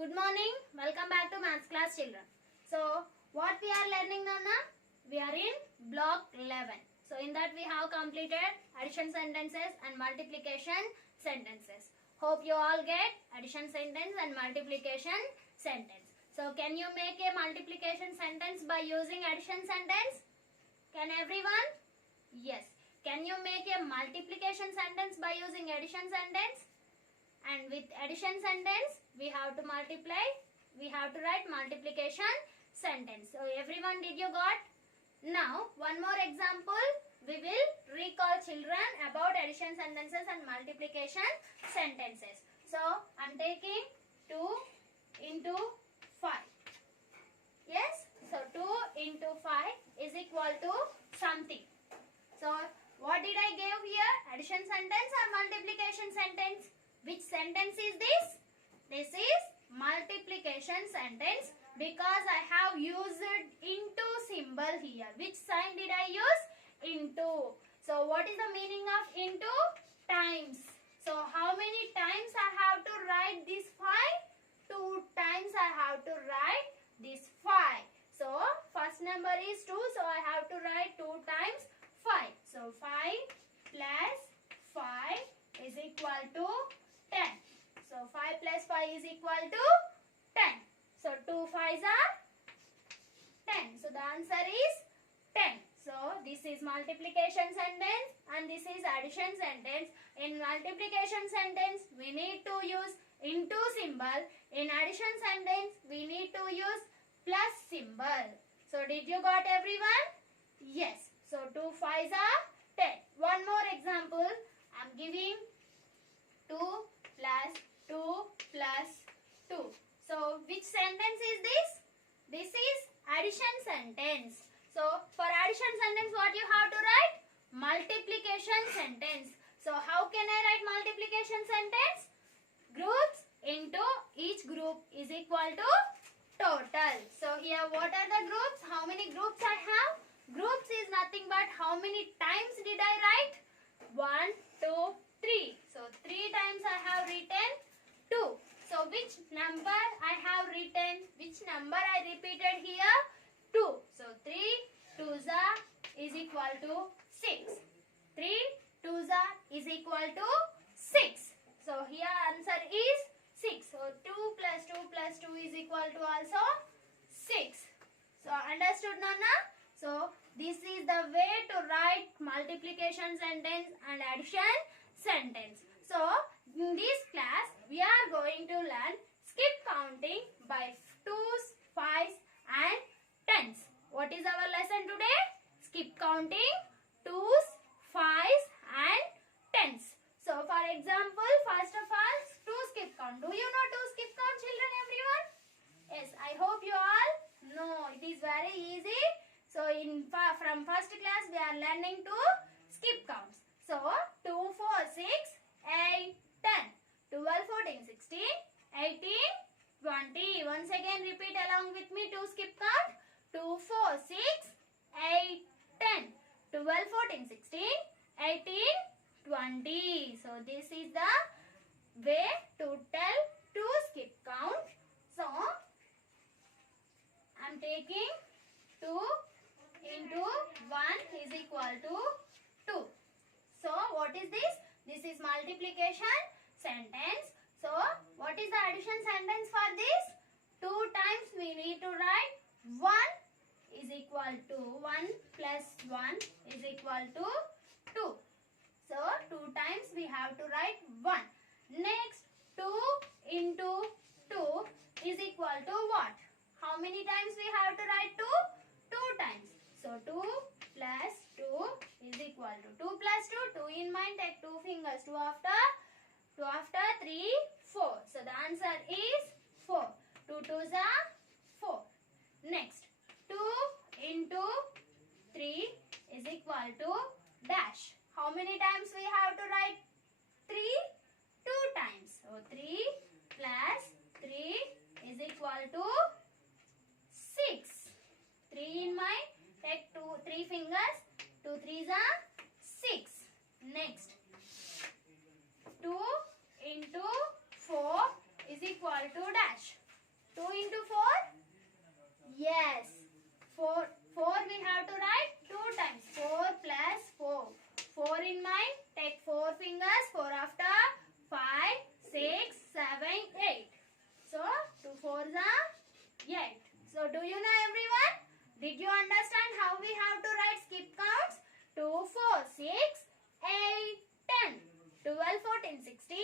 Good morning. Welcome back to Maths class, children. So, what we are learning now? We are in block 11. So, in that we have completed addition sentences and multiplication sentences. Hope you all get addition sentence and multiplication sentence. So, can you make a multiplication sentence by using addition sentence? Can everyone? Yes. Can you make a multiplication sentence by using addition sentence? And with addition sentence, we have to multiply. We have to write multiplication sentence. So, everyone, did you got? Now, one more example. We will recall children about addition sentences and multiplication sentences. So, I am taking 2 into 5. Yes? So, 2 into 5 is equal to something. So, what did I give here? Addition sentence or multiplication sentence? Which sentence is this? This is multiplication sentence because I have used into symbol here. Which sign did I use? Into. So, what is the meaning of into? Times. So, how many times I have to write this 5? 2 times I have to write this 5. So, first number is 2. So, I have to write 2 times 5. So, 5 plus 5 is equal to 10. So, 5 plus 5 is equal to 10. So, 2 5s are 10. So, the answer is 10. So, this is multiplication sentence and this is addition sentence. In multiplication sentence, we need to use into symbol. In addition sentence, we need to use plus symbol. So, did you got everyone? Yes. So, 2 5s are 10. One more example. I am giving 2 plus 2 plus 2. So, which sentence is this? This is addition sentence. So, for addition sentence, what you have to write? Multiplication sentence. So, how can I write multiplication sentence? Groups into each group is equal to total. So, here what are the groups? How many groups I have? Groups is nothing but how many times did I write? 1, 2, 3. So, 3 times I have written 2. So, which number I have written? Which number I repeated here? 2. So, 3 2s is equal to 6. 3 2s is equal to 6. So, here answer is 6. So, 2 plus 2 plus 2 is equal to also 6. So, understood, Nana? So, this is the way to write multiplication sentence and addition sentence. So, in this class, we are going to learn skip counting by 2s, 5s and 10s. What is our lesson today? Skip counting, 2s, 5s and 10s. So, for example, first of all, 2 skip count. Do you know 2 skip count, children, everyone? Yes, I hope you all know. It is very easy. So, from first class, we are learning to skip counts. So, 2, 4, 6, 8, 10, 12, 14, 16, 18, 20. Once again, repeat along with me 2 skip count. 2, 4, 6, 8, 10, 12, 14, 16, 18, 20. So, this is the way to tell 2 skip count. So, I am taking 2 into 1 is equal to 2. So, what is this? This is multiplication sentence. So, what is the addition sentence for this? 2 times we need to write 1 is equal to 1 plus 1 is equal to 2. So, 2 times we have to write 1. Next, 2 into 2 is equal to what? How many times we have to write 2? 2 times. So, 2 plus 2 is equal to 2 plus 2. 2 in mind, take 2 fingers. 2 after 3, 4. So, the answer is 4. 2 2s are 4. Next, 2 into 3 is equal to dash. How many times we have to write 3? 2 times. So, 3 plus 3 is equal to 6. 3 in mind, take 3 fingers. 2 3s are 6. Next, 2 into 4 is equal to dash. 14, 16,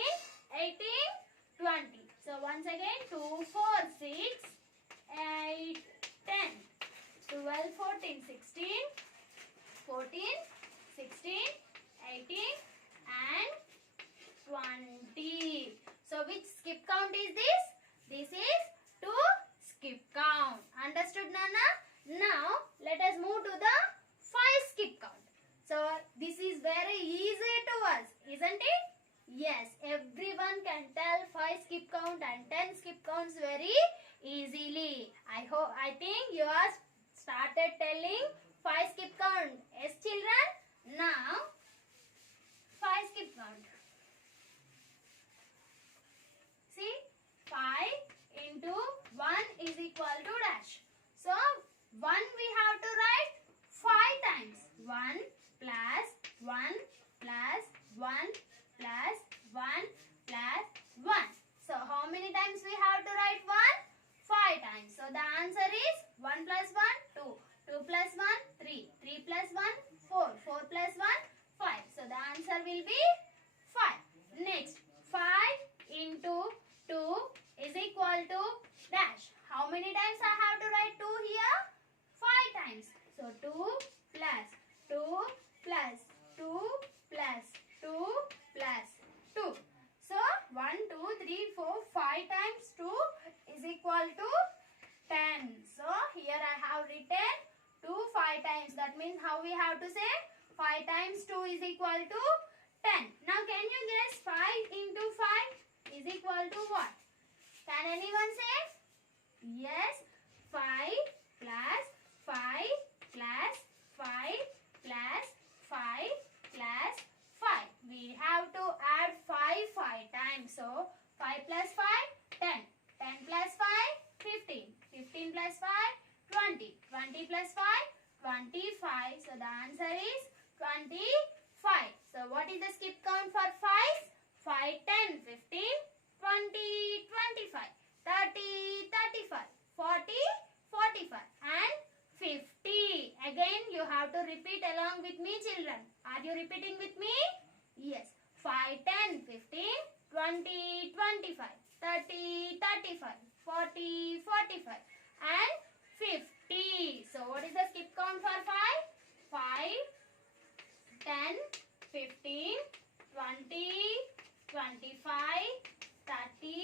18, 20. So once again 2, 4, 6, 8, 10, 12, 14, 16, 14, 16, 18 and 20. So which skip count is this? This is 2 skip count. Understood, Nana? Now let us move to the 5 skip count. So this is very easy to us, isn't it? Yes, everyone can tell 5 skip count and 10 skip counts very easily. I think you are started telling 5 skip count. Yes, children? Now 5 skip count. See, 5 into 1 is equal to dash. So 1 we have to write 5 times. 1 plus 1 plus 1 plus 1 plus 1. So how many times we have to write 1? 5 times. So the answer is 1 plus 1, 2. 2 plus 1, 3. 3 plus 1, 4. 4 plus 1, 5. So the answer will be 5. Next, 5 into 2 is equal to dash. How many times I have to write 2 here? 5 times. So 2 plus 2 plus 2 plus 2 plus 2. So 1, 2, 3, 4, 5 times 2 is equal to 10. So here I have written 2 5 times. That means how we have to say 5 times 2 is equal to 10. Now can you guess 5 into 5 is equal to what? Can anyone say? Yes, 5 plus 5 plus 5 plus 5 plus 5. We have to add 5 times. So 5 plus 5, 10. 10 plus 5, 15. 15 plus 5, 20. 20 plus 5, 25. So the answer is 25. So what is the skip count for 5? 5, 10, 15, 20, 25, 30, 35, 40, 45 and 50. Again you have to repeat along with me, children. Are you repeating with me? Yes. 5, 10, 15, 20, 25, 30, 35, 40, 45 and 50. So what is the skip count for 5? 5, 10, 15, 20, 25, 30,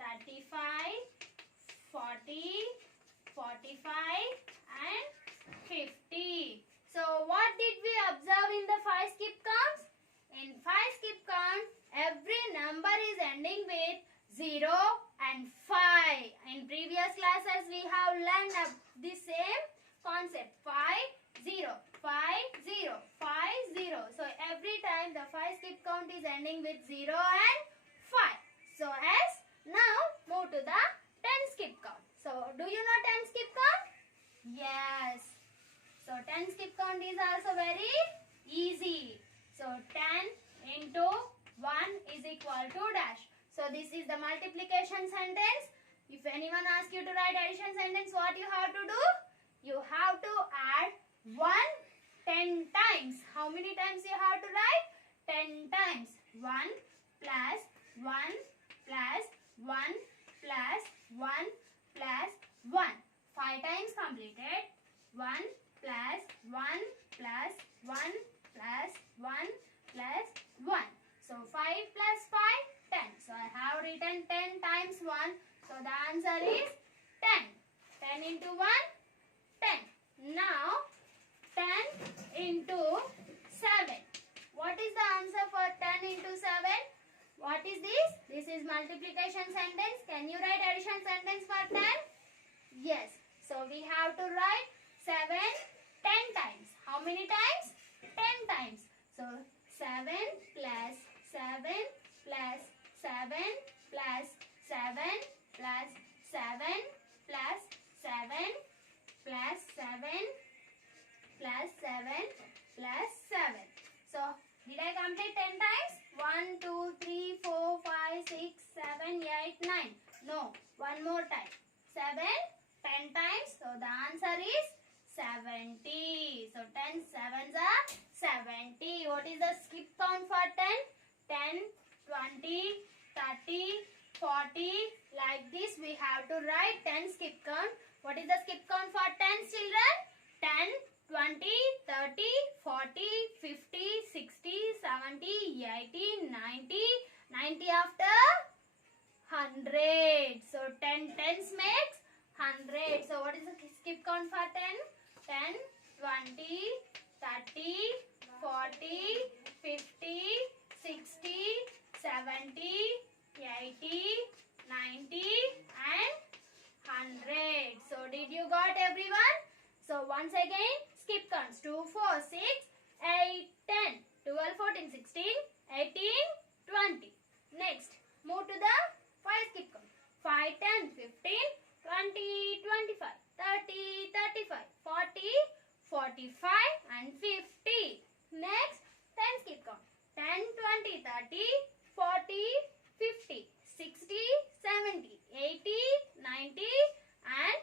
35, 40, 45 and 50. So what did we observe in the 5 skip counts? In 5 skip count, every number is ending with 0 and 5. In previous classes we have learned the same concept. 5, 0, 5, 0, 5, 0. So every time the 5 skip count is ending with 0 and 5. So as now move to the 10 skip count. So do you know 10 skip count? Yes. So 10 skip count is also very easy. So 10 into 1 is equal to dash. So this is the multiplication sentence. If anyone asks you to write addition sentence, what you have to do? You have to add 1 10 times. How many times you have to write? 10 times. 1 plus 1 plus 1 plus 1 plus 1. 5 times completed. 1 plus 1 plus 1 plus 1 plus 1. So 5 plus 5, 10. So I have written 10 times 1. So the answer is 10. 10 into 1, 10. Now 10 into 7. What is the answer for 10 into 7? What is this? This is multiplication sentence. Can you write addition sentence for 10? Yes. So we have to write 7 10 times. How many times? 10 times. So 7 plus 7 plus 7 plus 7 plus 7 plus 7 plus 7 plus 7 plus 7. So did I complete 10 times? 1, 2, 3, 4, 5, 6, 7, 8, 9. No. One more time. 7, 10 times. So the answer is 70. So 10 sevens are 70. What is the skip count for 10? 10, 20, 30, 40. Like this we have to write 10 skip count. What is the skip count for 10 children? 10, 20, 30, 40, 50, 60, 70, 80, 90. 90 after 100. So 10 tens makes 100. So what is the skip count for 10? 10, 20, 30, 40, 50, 60, 70, 80, 90 and 100. So did you got everyone? So once again skip counts 2, 4, 6, 8, 10, 12, 14, 16, 18, 20. Next move to the 5 skip count. 5, 10, 15, 20, 25, 30, 35, 40, 45 and 50. Next 10 skip count. 10, 20, 30, 40, 50, 60, 70, 80, 90 and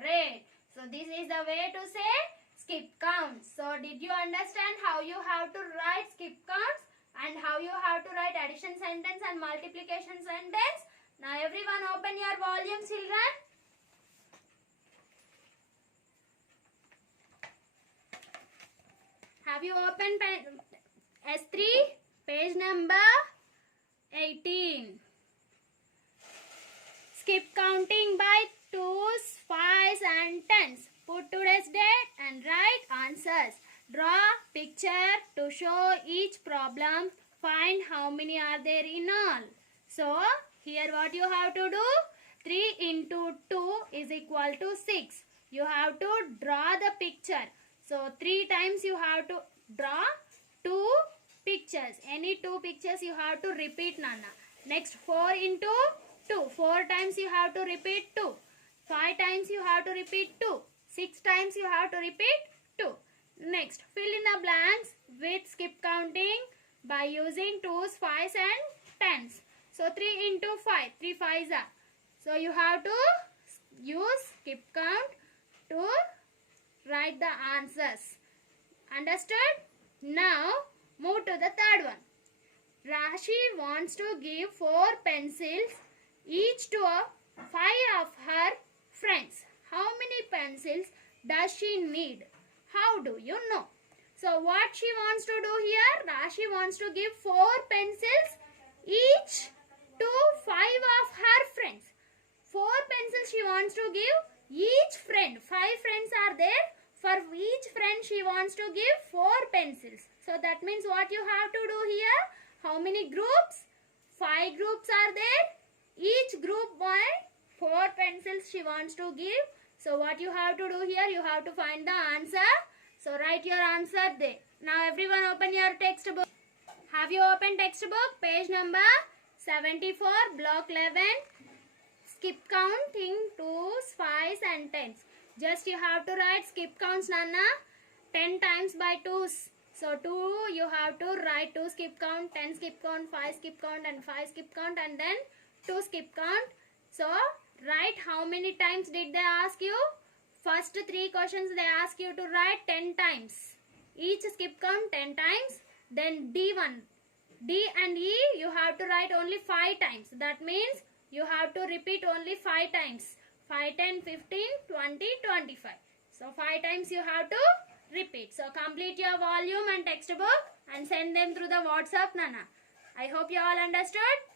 100. So this is the way to say skip counts. So did you understand how you have to write skip counts and how you have to write addition sentence and multiplication sentence? Now everyone open your volume, children. Have you opened S3 page number 18? Skip counting by 2s, 5s and 10s. Put today's date and write answers. Draw picture to show each problem. Find how many are there in all. So here what you have to do? 3 into 2 is equal to 6. You have to draw the picture. So 3 times you have to draw 2 pictures. Any 2 pictures you have to repeat, Nana. Next 4 into 2. 4 times you have to repeat 2. 5 times you have to repeat 2. 6 times you have to repeat 2. Next fill in the blanks with skip counting by using 2s, 5s and 10s. So 3 into 5. 3 5s are. So you have to use skip count to write the answers. Understood? Now move to the third one. Rashi wants to give 4 pencils each to 5 of her friends. How many pencils does she need? How do you know? So what she wants to do here? Rashi wants to give 4 pencils each to 5 of her friends. 4 pencils she wants to give each friend. 5 friends are there. For each friend she wants to give 4 pencils. So that means what you have to do here? How many groups? 5 groups are there. Each group 4 pencils she wants to give. So what you have to do here? You have to find the answer. So write your answer there. Now everyone open your textbook. Have you opened textbook? Page number 74, block 11. Skip counting 2s, 5s and 10s. Just you have to write skip counts, Nana. 10 times by 2s. So 2 you have to write 2 skip count, 10 skip count, 5 skip count and 5 skip count and then 2 skip count. So write how many times did they ask you? First 3 questions they ask you to write 10 times. Each skip count 10 times. Then D1. D and E you have to write only 5 times. That means you have to repeat only 5 times. 5, 10, 15, 20, 25. So 5 times you have to repeat. So complete your volume and textbook and send them through the WhatsApp, Nana. I hope you all understood.